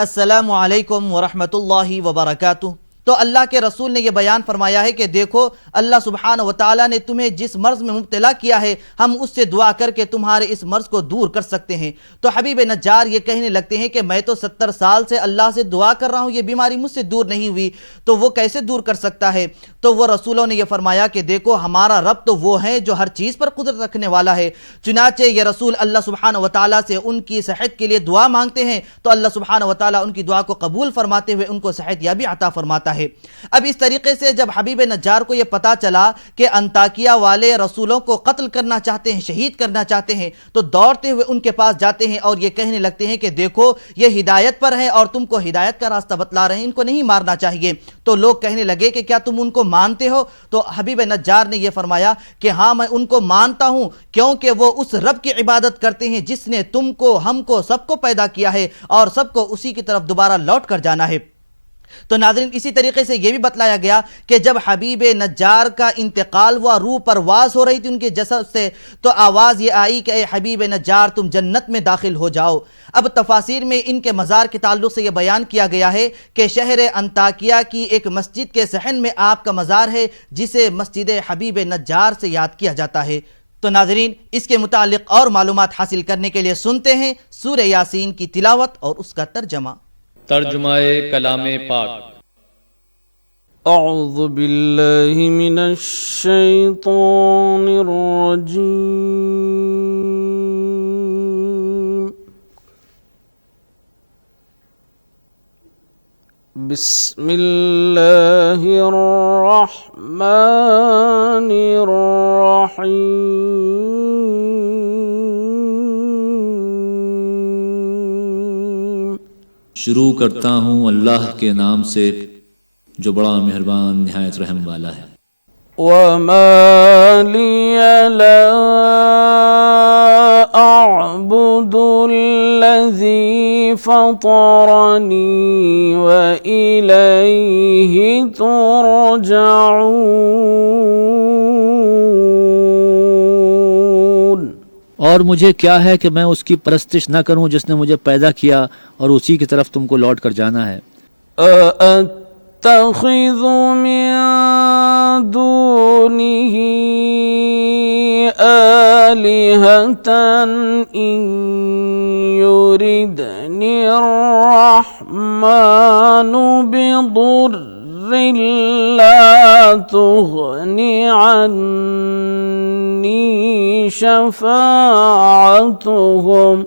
السلام علیکم ورحمۃ اللہ وبرکاتہ۔ تو اللہ کے رسول نے یہ بیان فرمایا ہے کہ دیکھو اللہ سبحانہ و تعالیٰ نے تمہیں جس مرض میں مبتلا کیا ہے ہم اس سے دعا کر کے تمہارے اس مرض کو دور کر سکتے ہیں۔ تو حبیب نجار یہ کہنے لگتے ہیں کہ میں تو 70 سال سے اللہ سے دعا کر رہا ہوں، یہ بیماری مجھ سے دور نہیں ہوئی، تو وہ کیسے دور کر سکتا ہے؟ تو وہ رسولوں نے یہ فرمایا کہ دیکھو ہمارا رب تو وہ ہے جو ہر چیز پر قدرت رکھنے والا ہے۔ چنانچہ یہ رسول اللہ سبحانہ و تعالیٰ سے ان کی صحت کے لیے دعا مانگتے ہیں تو اللہ سبحانہ و تعالیٰ ان کی دعا کو قبول فرماتے ہوئے ان کو صحت یابی عطا فرماتا ہے۔ اب اس طریقے سے جب حبیب نجار کو یہ پتا چلا کہ انطاکیہ والے رسولوں کو قتل کرنا چاہتے ہیں، شہید کرنا چاہتے ہیں، تو دوڑتے ہوئے ان کے پاس جاتے ہیں اور یہ کہنے لگتے ہیں کہ دیکھو یہ ہدایت پر ہے اور تم کو ہدایت کا راستہ بتلا رہے ہیں، ان کو نہیں مارنا چاہیے۔ تو لوگ کہنے لگے کہ کیا تم ان کو مانتے ہو؟ تو حبیب نجار نے یہ فرمایا کہ ہاں میں ان کو مانتا ہوں، کیونکہ وہ اس رب کی عبادت کرتے ہیں جس نے تم کو، ہم کو، سب کو پیدا کیا ہے اور سب کو اسی کی طرف دوبارہ لوٹ کر جانا ہے۔ تو ناظرین اسی طریقے سے یہ بھی بتلایا گیا کہ جب حبیب نجار کا انتقال ہوا، روح پرواز ہو رہی تھی ان کے جسد سے، تو آواز یہ آئی کہ اے حبیب نجار تم جنت میں داخل ہو جاؤ۔ اب تفاسیر میں ان کے مزار کے تعلق سے یہ بیان کیا گیا ہے کہ شہر انطاکیہ کی ایک مسجد کے صحن میں آپ کا مزار ہے جسے مسجد حبیب نجار سے یاد کیا جاتا ہے۔ تو ناظرین اس کے متعلق اور معلومات حاصل کرنے کے لیے سنتے ہیں سورہ یاسین کی تلاوت اور اس کا ترجمہ۔ ترجمہ کلام پاک۔ اعوذ باللہ من الشیطان الرجیم، بسم اللہ الرحمن الرحیم۔ شروع کرتا ہوں اللہ کے نام سے جو بڑا مہربان نہایت رحم والا ہے۔ وَمَا لِيَ لَا أَعْبُدُ الَّذِي فَطَرَنِي وَإِلَيْهِ تُرْجَعُونَ۔ اور مجھے کیا ہے کہ میں اس کی پرستش نہ کروں جس نے مجھے پیدا کیا اور اسی کی طرف تم کو لوٹ کر جانا ہے۔ أَأَتَّخِذُ مِن دُونِهِ آلِهَةً إِن يُرِدْنِ الرَّحْمَنُ بِضُرٍّ لَّا تُغْنِ عَنِّي شَفَاعَتُهُمْ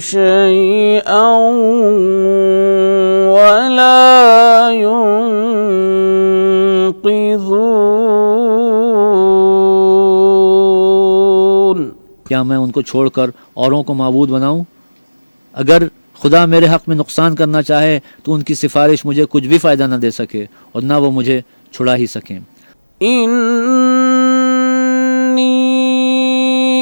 شَيْئًا وَلَا يُنقِذُونَ۔ کیا میں ان کو چھوڑ کر اوروں کو معبود بناؤں؟ اگر خدا میرے حق میں نقصان کرنا چاہے تو ان کی سفارش مجھے کچھ بھی فائدہ نہ دے سکے اور نہ وہ مجھے چھڑا ہی سکیں۔ انی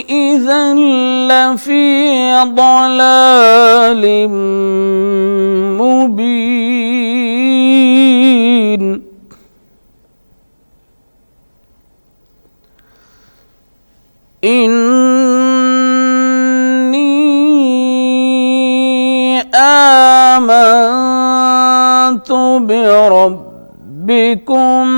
اذا لفی ضلال مبین۔ آمنت بربکم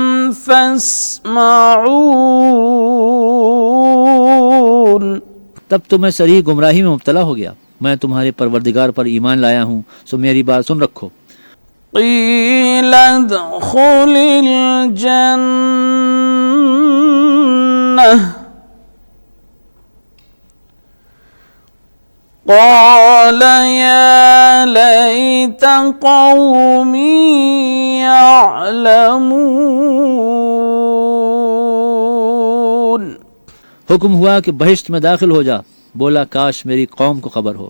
فاسمعون۔ تب تو میں صریح گمراہی میں مبتلا ہو گیا، میں تمہارے پروردگار پر ایمان لایا ہوں، سو میری بات سن رکھو۔ قیل ادخل الجنہ قال یا لیت قومی یعلمون۔ حکم ہوا کہ بہشت میں داخل ہو جا، بولا کاش میری قوم کو خبر ہو۔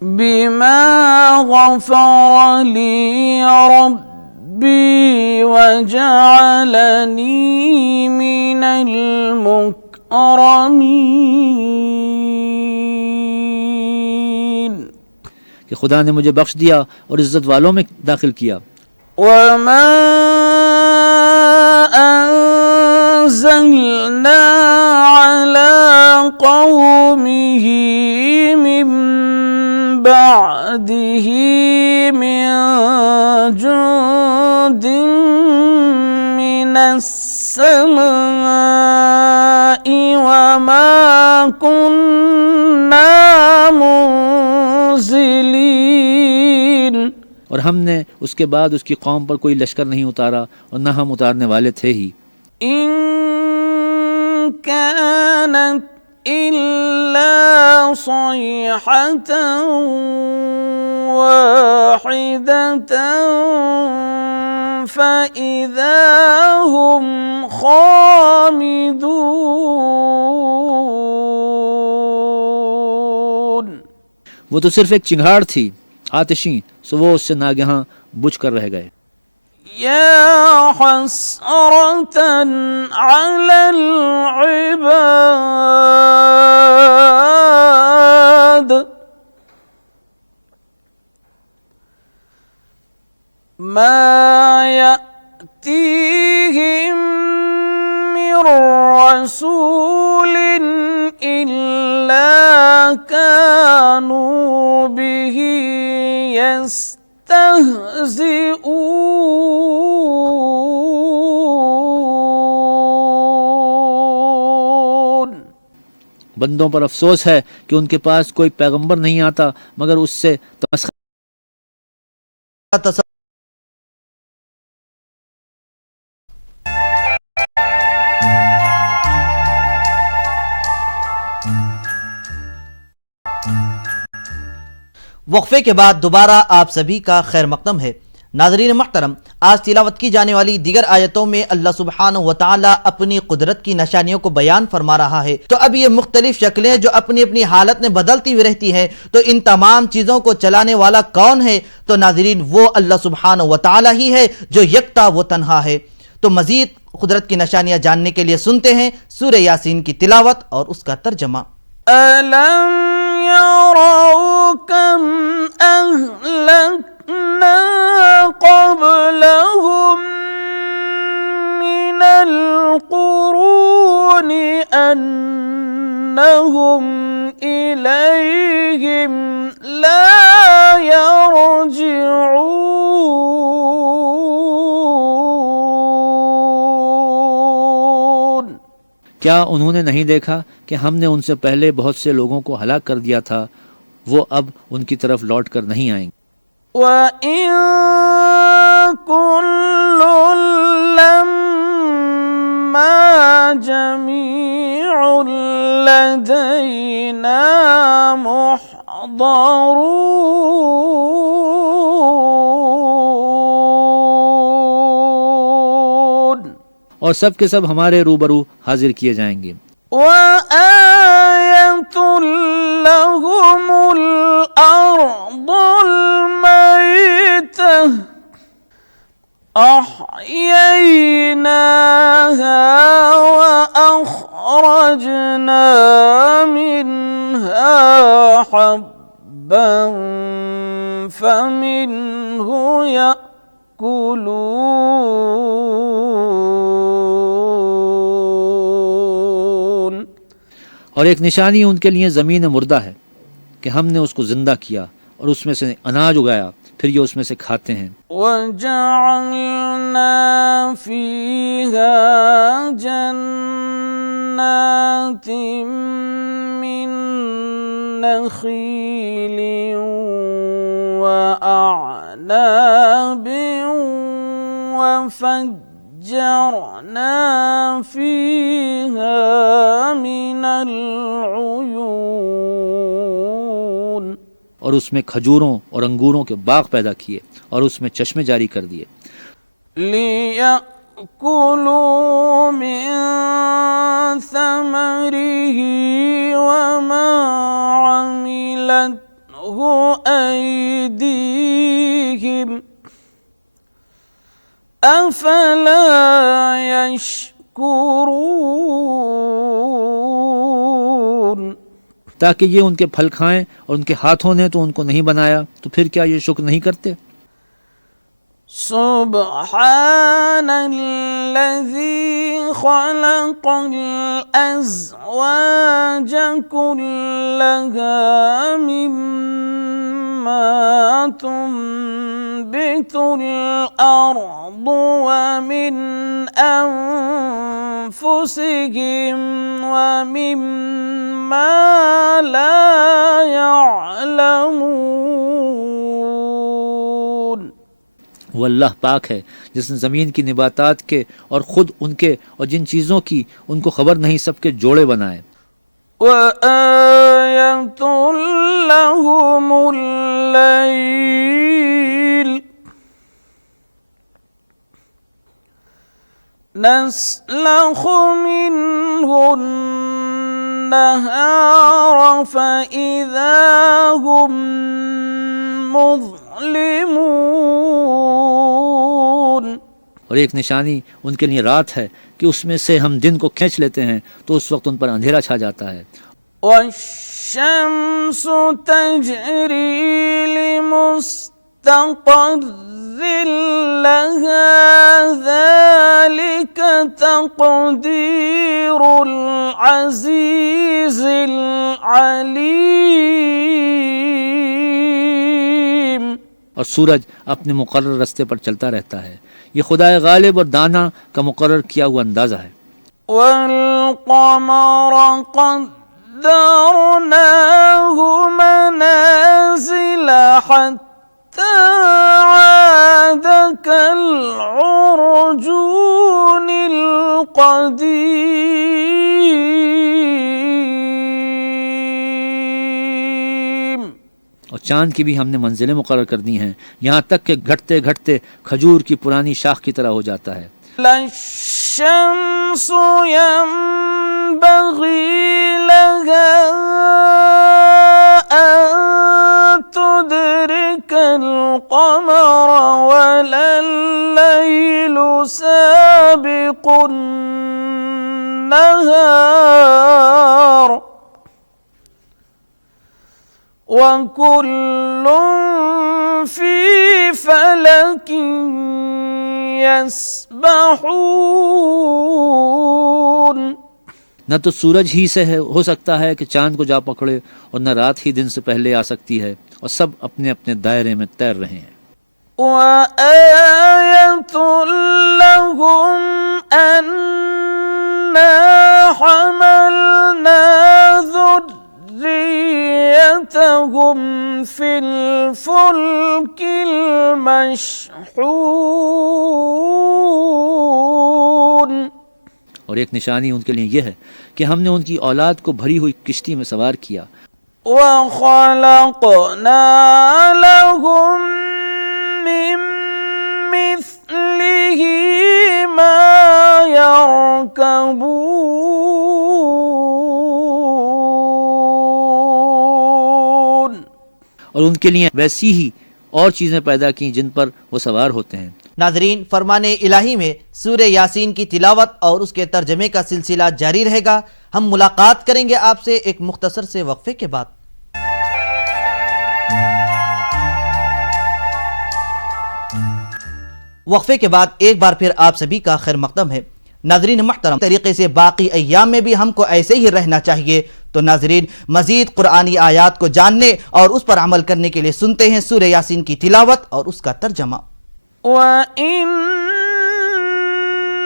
بما غفر لی ربی وجعلنی من المکرمین۔ کہ خدا نے مجھے بخش دیا اور عزت والوں میں داخل کیا۔ وما أنزلنا على قومه من بعده من جند من السماء وما كنا منزلين. اور ہم نے اس کے بعد اس کی قوم پر کوئی لشکر نہیں اتارا اور نہ ہم اتارنے والے تھے ہی. إن كانت إلا صيحة واحدة فإذا هم خامدون. وہ تو صرف ایک چنگھاڑ تھی آتشیں، سو وہ اس سے ناگہاں بجھ کر رہ گئے. يا حسرة على العباد ما يأتيهم من رسول إلا كانوا به يستهزئون. بندوں پر افسوس ہے کہ ان کے پاس کوئی پیغمبر نہیں آتا مگر اس سے تمسخر. وقفے کے بعد دوبارہ آپ سبھی کا خیر مقدم ہے. ناظرین محترم، آج تلاوت کی جانے والی دیگر آیتوں میں اللہ سبحانہ وتعالی اپنی قدرت کی نشانیوں کو بیان فرما رہا ہے. تو اب یہ مختلف شکلیں جو اپنی اپنی حالت میں بدلتی ہوئی رہتی ہیں، تو ان تمام چیزوں کو چلانے والا کون ہے؟ تو ناظرین وہ اللہ سبحانہ وتعالی ہی ہے جو یکتا و تنہا ہے. تو مزید قدرت کی نشانیاں جاننے کے لیے سنتے ہیں سورہ یاسین کی تلاوت اور اس کا ترجمہ. أَلَمْ يَرَوْا كَمْ أَهْلَكْنَا قَبْلَهُمْ مِنَ الْقُرُونِ أَنَّهُمْ إِلَيْهِمْ لَا يَرْجِعُونَ. کیا انہوں نے نہیں دیکھا کہ ہم نے ان سے پہلے بہت سے لوگوں کو ہلاک کر دیا تھا، وہ اب ان کی طرف لوٹ کر نہیں آئیں گے. وَإِن كُلٌّ لَّمَّا جَمِيعٌ لَّدَيْنَا مُحْضَرُونَ. اور سب کے سب ہمارے روبرو حاضر کیے جائیں گے. وَآيَةٌ لَّهُمُ الْأَرْضُ الْمَيْتَةُ أَحْيَيْنَاهَا وَأَخْرَجْنَا مِنْهَا حَبًّا فَمِنْهُ يَأْكُلُونَ. اور ایک نشانی ان کے لیے زمین مردہ ہے کہ ہم نے اس کو زندہ کیا اور اس میں سے اناج اگایا، پھر یہ اس میں سے کھاتے ہیں. وَجَعَلْنَا فِيهَا جَنَّاتٍ مِّن نَخِيلٍ وَأَعْنَابٍ وَفَجَّرْنَا فِيهَا مِنَ الْعُيُونِ. اور اس میں کھجوروں اور انگوروں کے باغ پیدا کیے اور اس میں چشمے جاری کر دیے. لِيَأْكُلُوا مِن ثَمَرِهِ وَمَا عَمِلَتْهُ أَيْدِيهِمْ أَفَلَا يَشْكُرُونَ. تاکہ یہ ان کے پھل کھائیں، اور ان کے ہاتھوں نے تو ان کو نہیں بنایا، تو پھر کیا یہ شکر نہیں کرتے؟ سبحان الذي خلق الأزواج كلها مما تنبت الأرض ومن أنفسهم ومما لا يعلمون. وہ اللہ پاک ہے جس نے زمین کی نباتات کے اور خود ان کے اور جن چیزوں کی ان کو خبر نہیں سب کے جوڑے بنائے. وآية لهم الليل نسلخ منه النهار فإذا هم مظلمون. اور ایک نشانی ان کے لیے رات ہے کہ اس میں سے ہم دن کو کھینچ لیتے ہیں تو اس وقت ان پر اندھیرا چھا جاتا ہے. والشمس تجری لمستقر لها ذلك تقدير العزيز العليم. اور سورج اپنے مقرر رستے پر چلتا رہتا ہے. یہ خدائے غالب اور دانا کا مقرر کیا ہوا اندازہ ہے. والقمر قدرناه منازل حتى عاد كالعرجون القديم. اور چاند کی بھی ہم نے منزلیں مقرر کر دی ہیں یہاں تک کہ گھٹتے گھٹتے کھجور کی پرانی شاخ کی طرح ہو جاتا ہے. الشمس ينبغي لها أن تدرك القمر ولا الليل سابق النهار وكل في فلك يسبحون. نہ تو سورج ہی سے ہو سکتا ہے کہ چاند کو جا پکڑے اور نہ رات ہی دن سے پہلے آ سکتی ہے اور سب اپنے اپنے دائرے میں تیر رہے ہیں. وآية لهم أنا حملنا ذريتهم في الفلك المشحون. اور ایک نشانی ان کے لیے یہ ہے کہ ہم نے ان کی اولاد کو بھری ہوئی کشتی میں سوار کیا. وخلقنا لهم من مثله ما يركبون. اور ان کے لیے ویسی ہی اور چیزیں پیدا کی جن پر وہ سوار ہوتے ہیں. ناظرین، فرمان الہی میں سورہ یاسین کی تلاوت اور اس کے ترجمے کا سلسلہ جاری رہے گا. ہم ملاقات کریں گے آپ سے ایک مختصر سے وقفے کے بعد. وقفے کے بعد ایک بار پھر آپ سبھی کا خیر مقدم ہے. ناظرین محترم، طریقے سے باقی ایام میں بھی ہم کو ایسے ہی رہنا چاہیے. تو ناظرین، مزید قرآنی آیات کو جاننے اور اس پر عمل کرنے کے لیے سنتے ہیں سورہ یاسین کی تلاوت اور اس کا ترجمہ. وَإِن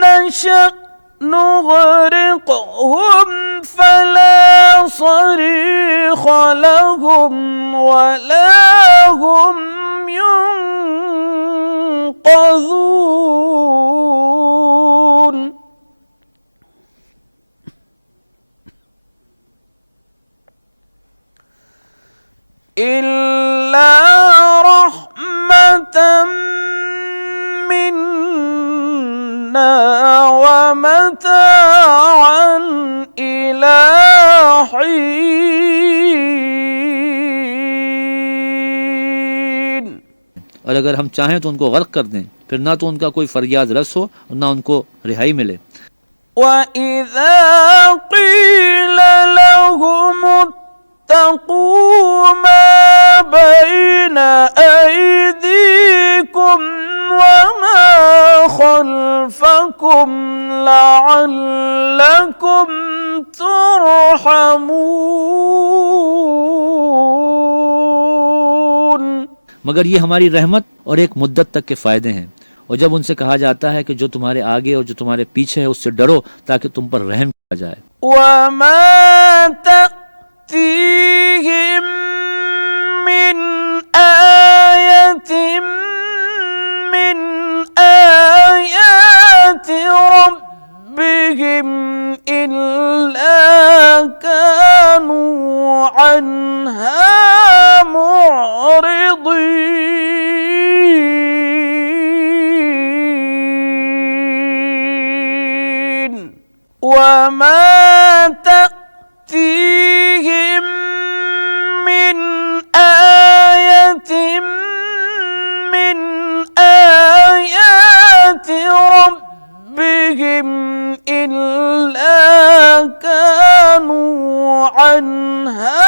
نَّشَأْ نُغْرِقْهُمْ فَلَا صَرِيخَ لَهُمْ وَلَا هُمْ يُنقَذُونَ. إِلَّا رَحْمَةً مِنَّا وَمَتَاعًا إِلَى حِينٍ. اور اگر ہم چاہیں تو ان کو غرق کر دیں، پھر نہ تو ان کا کوئی فریاد رس ہو اور نہ ان کو رہائی ملے. وَإِذَا قِيلَ لَهُمُ اتَّقُوا مَا بَيْنَ أَيْدِيكُمْ خلفكم لعلكم ترحمون. مگر یہ ہماری رحمت اور ایک مدت تک کے فائدے ہیں. اور جب ان سے کہا جاتا ہے کہ جو تمہارے آگے اور جو تمہارے پیچھے ہے اس سے ڈرو تاکہ تم پر رحم کیا جائے. وما تأتيهم من آية من آيات ربهم إلا كانوا عنها معرضين. وما تأتيهم من آية من آيات ربهم إلا كانوا عنها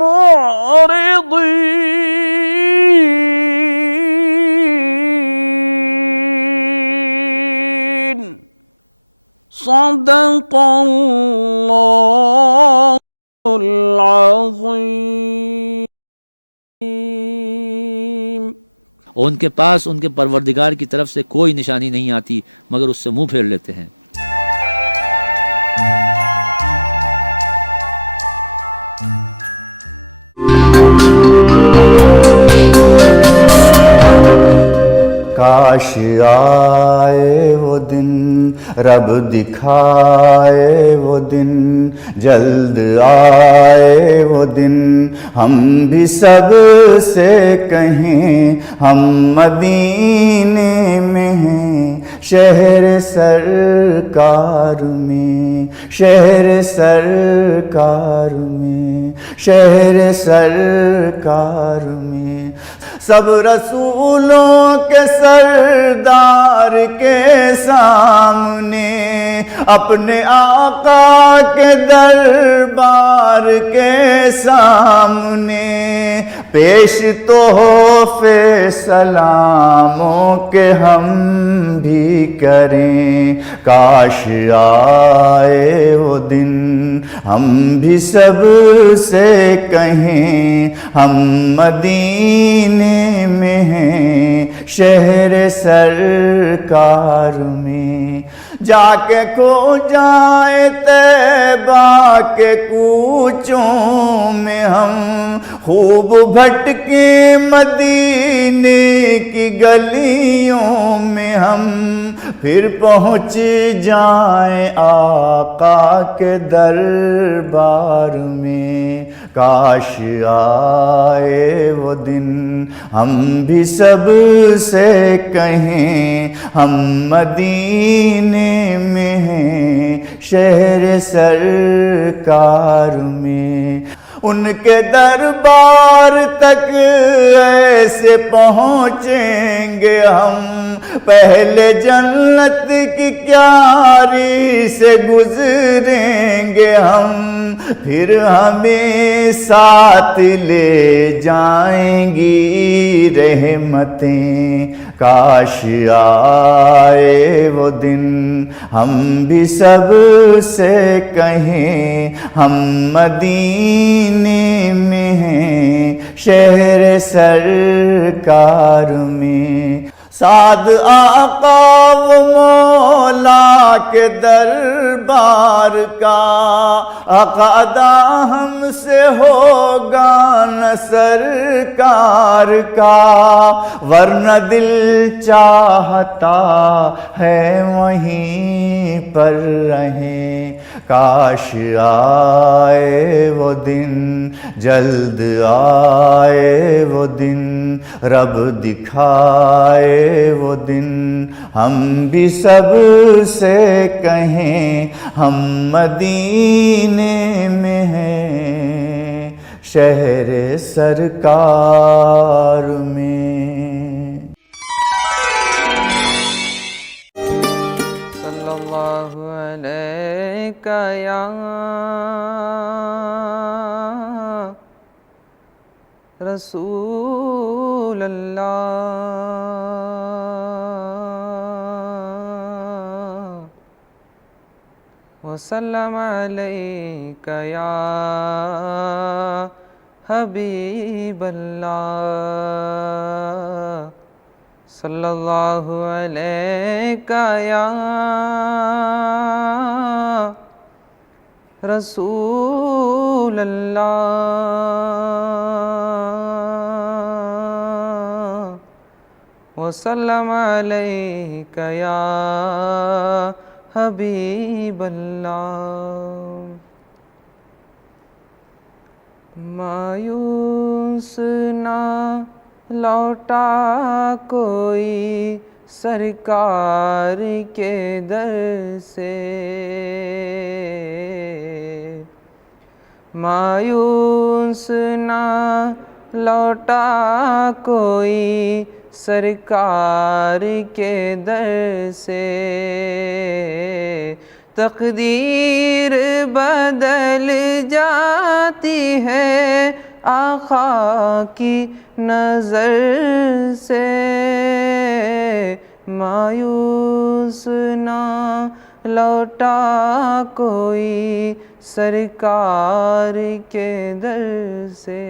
معرضين. صدق اللہ العظیم. اور ان کے پاس ان کے پروردگار کی طرف سے کوئی نشانی نہیں آتی مگر اس سے منہ پھیر لیتے ہیں. کاش آئے وہ دن رب دکھائے وہ دن جلد آئے وہ دن ہم بھی سب سے کہیں ہم مدینے میں ہیں شہر سرکار میں شہر سرکار میں شہر سرکار میں سب رسولوں کے سردار کے سامنے اپنے آقا کے دربار کے سامنے پیش تحفے سلاموں کے ہم بھی کریں. کاش آئے وہ دن ہم بھی سب سے کہیں ہم مدینے میں ہیں شہر سرکار میں. جا کے کھو جائے طیبہ کے کوچوں میں ہم خوب بھٹکے مدینے کی گلیوں میں ہم پھر پہنچ جائیں آقا کے دربار میں. کاش آئے وہ دن ہم بھی سب سے کہیں ہم مدینے میں ہیں شہر سرکار میں. ان کے دربار تک ایسے پہنچیں گے ہم پہلے جنت کی کیاری سے گزریں گے ہم پھر ہمیں ساتھ لے جائیں گی رحمتیں. کاش آئے وہ دن ہم بھی سب سے کہیں ہم مدینے میں ہیں شہر سرکار میں. سعد آقا و مولا کے دربار کا عقیدہ ہم سے ہوگا نہ سرکار کا ورنہ دل چاہتا ہے وہیں پر رہیں. کاش آئے وہ دن جلد آئے وہ دن رب دکھائے وہ دن ہم بھی سب سے کہیں ہم مدینے میں ہیں شہر سرکار میں. صلی اللہ علیہ یا رسول اللہ. وسلم عليك يا حبيب الله صلى الله عليك يا رسول الله وسلم عليك يا حبیب اللہ مایوس نہ لوٹا کوئی سرکار کے در سے مایوس نہ لوٹا کوئی سرکار کے در سے تقدیر بدل جاتی ہے آقا کی نظر سے مایوس نہ لوٹا کوئی سرکار کے در سے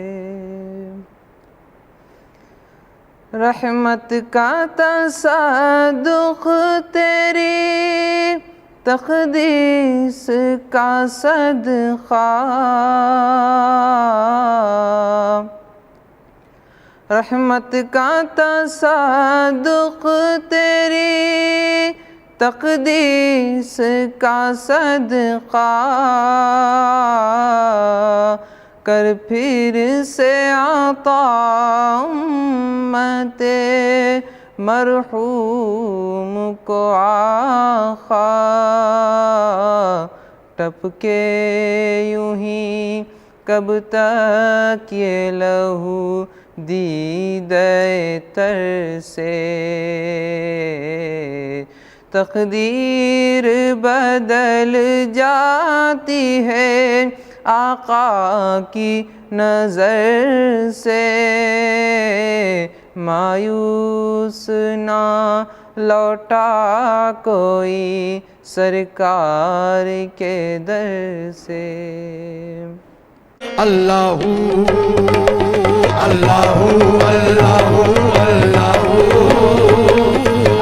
رحمت کا تصدق تیری تقدیس کا صدقہ رحمت کا تصدق تیری تقدیس کا صدقہ کر پھر سے عطا امت مرحوم کو آقا ٹپکے یوں ہی کب تک یہ لہو دیدہ تر سے تقدیر بدل جاتی ہے آقا کی نظر سے مایوس نہ لوٹا کوئی سرکار کے در سے اللہ اللہ اللہ اللہ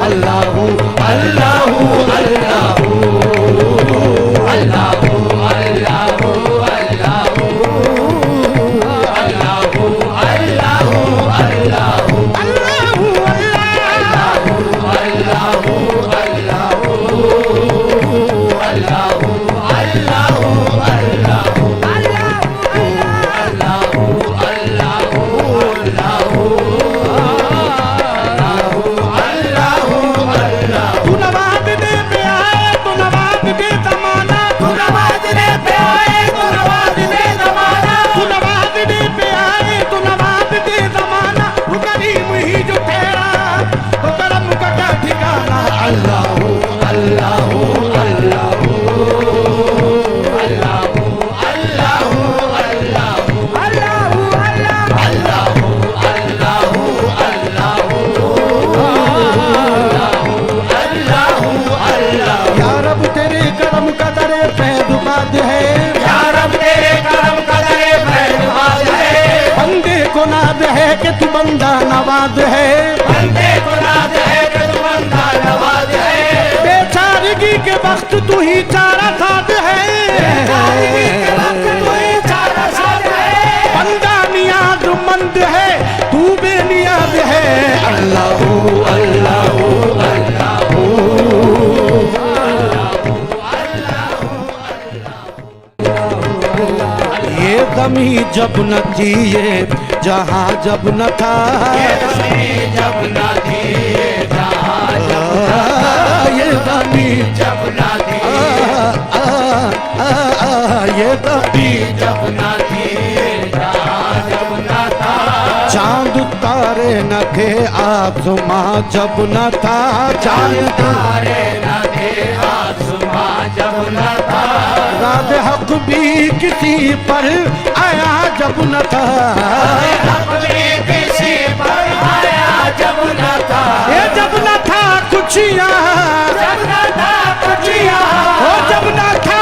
اللہ اللہ کہ تو بندہ نواز ہے بندے کو ناز ہے کہ تو بندہ نواز ہے بے چارگی کے وقت تو ہی چارہ ساز ہے بے چارگی کے وقت تو ہی چارہ ساز ہے بندہ نیاز مند ہے تو بے نیاز ہے اللہ اللہ اللہ یہ زمین جب نہ تھی یہ جہاں جب نہ تھا یہ زمین جب نہ تھی جہاں جب نہ تھا یہ زمین جب نہ تھی یہ زمین جب نہ تھی جہاں جب نہ تھا چاند تارے نہ تھے آسماں جب نہ تھا چاند تارے نہ تھے آسماں جب نہ تھا راز حق بھی کسی پر آیا جب نہ تھا حق بھی کسی پر آیا جب نہ تھا یہ جب نہ تھا کچھ یہاں جب نہ تھا کچھ یہاں جب نہ تھا